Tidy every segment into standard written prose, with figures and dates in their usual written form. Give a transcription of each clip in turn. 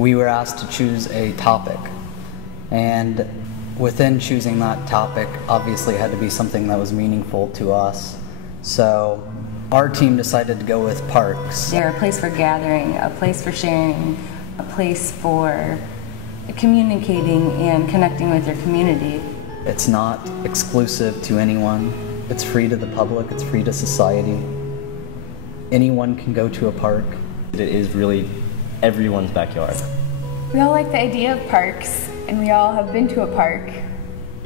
we were asked to choose a topic. And within choosing that topic, obviously it had to be something that was meaningful to us. So our team decided to go with parks. They're a place for gathering, a place for sharing, a place for communicating and connecting with your community. It's not exclusive to anyone. It's free to the public, it's free to society. Anyone can go to a park. It is really everyone's backyard. We all like the idea of parks, and we all have been to a park,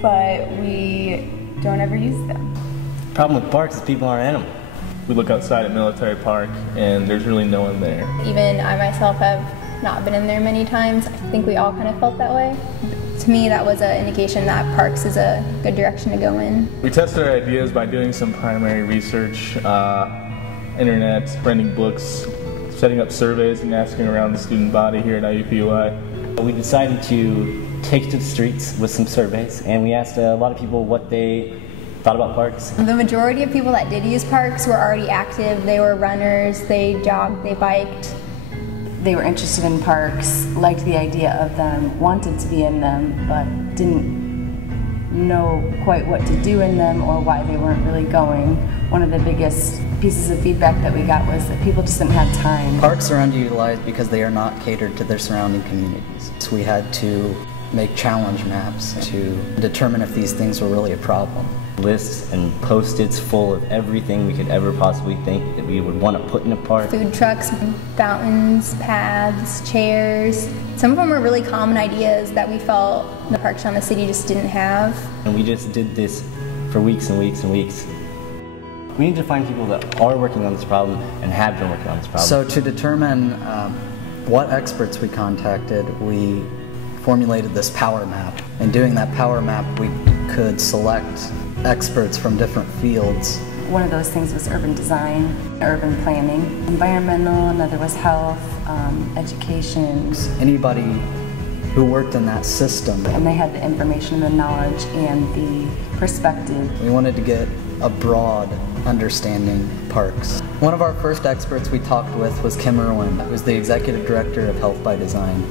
but we don't ever use them. The problem with parks is people aren't in them. We look outside at Military Park, and there's really no one there. Even I myself have not been in there many times. I think we all kind of felt that way. To me, that was an indication that parks is a good direction to go in. We tested our ideas by doing some primary research, internet, renting books, setting up surveys and asking around the student body here at IUPUI. We decided to take to the streets with some surveys, and we asked a lot of people what they thought about parks. The majority of people that did use parks were already active. They were runners, they jogged, they biked. They were interested in parks, liked the idea of them, wanted to be in them, but didn't know quite what to do in them or why they weren't really going. One of the biggest pieces of feedback that we got was that people just didn't have time. Parks are underutilized because they are not catered to their surrounding communities. So we had to make challenge maps to determine if these things were really a problem. Lists and Post-its full of everything we could ever possibly think that we would want to put in a park. Food trucks, fountains, paths, chairs. Some of them were really common ideas that we felt the parks around the city just didn't have. And we just did this for weeks and weeks and weeks. We need to find people that are working on this problem and have been working on this problem. So to determine what experts we contacted, we formulated this power map. In doing that power map, we could select experts from different fields. One of those things was urban design, urban planning, environmental, another was health, education. Anybody who worked in that system. And they had the information, the knowledge, and the perspective. We wanted to get a broad understanding of parks. One of our first experts we talked with was Kim Irwin, who was the Executive Director of Health by Design.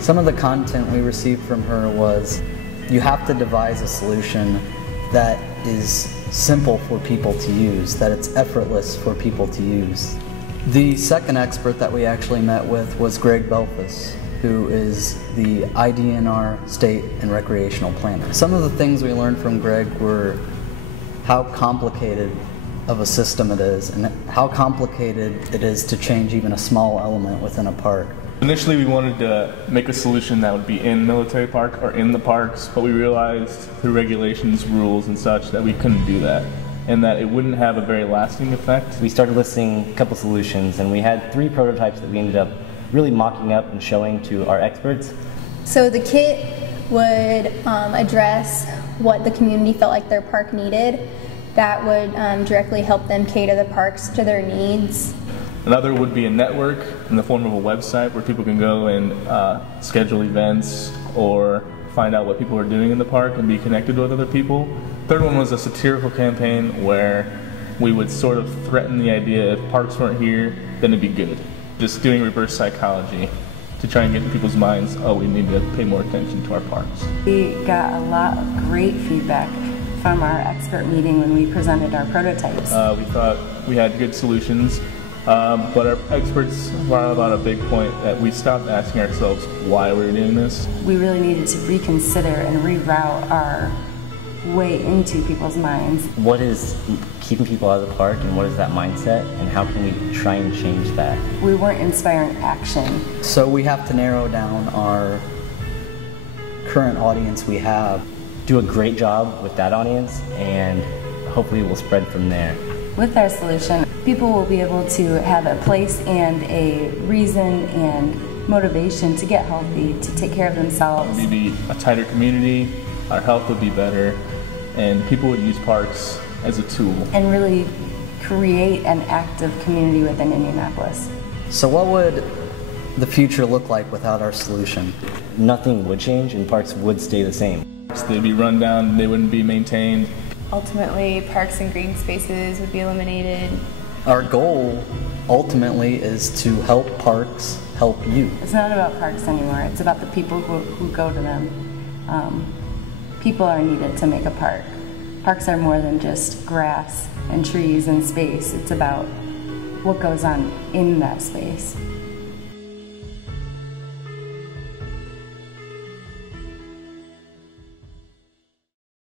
Some of the content we received from her was, you have to devise a solution that is simple for people to use, that it's effortless for people to use. The second expert that we actually met with was Greg Belfus, who is the IDNR State and Recreational Planner. Some of the things we learned from Greg were how complicated of a system it is and how complicated it is to change even a small element within a park. Initially we wanted to make a solution that would be in Military Park or in the parks, but we realized through regulations, rules and such that we couldn't do that and that it wouldn't have a very lasting effect. We started listing a couple solutions, and we had 3 prototypes that we ended up really mocking up and showing to our experts. So the kit would address what the community felt like their park needed. That would directly help them cater the parks to their needs. Another would be a network in the form of a website where people can go and schedule events or find out what people are doing in the park and be connected with other people. Third one was a satirical campaign where we would sort of threaten the idea if parks weren't here, then it'd be good. Just doing reverse psychology to try and get in people's minds, oh, we need to pay more attention to our parks. We got a lot of great feedback from our expert meeting when we presented our prototypes. We thought we had good solutions. But our experts brought about a big point that we stopped asking ourselves why we were doing this. We really needed to reconsider and reroute our way into people's minds. What is keeping people out of the park, and what is that mindset, and how can we try and change that? We weren't inspiring action. So we have to narrow down our current audience we have. Do a great job with that audience, and hopefully we'll spread from there. With our solution, people will be able to have a place and a reason and motivation to get healthy, to take care of themselves. Maybe a tighter community, our health would be better, and people would use parks as a tool. And really create an active community within Indianapolis. So what would the future look like without our solution? Nothing would change, and parks would stay the same. They'd be run down, they wouldn't be maintained. Ultimately, parks and green spaces would be eliminated. Our goal ultimately is to help parks help you. It's not about parks anymore. It's about the people who go to them. People are needed to make a park. Parks are more than just grass and trees and space. It's about what goes on in that space.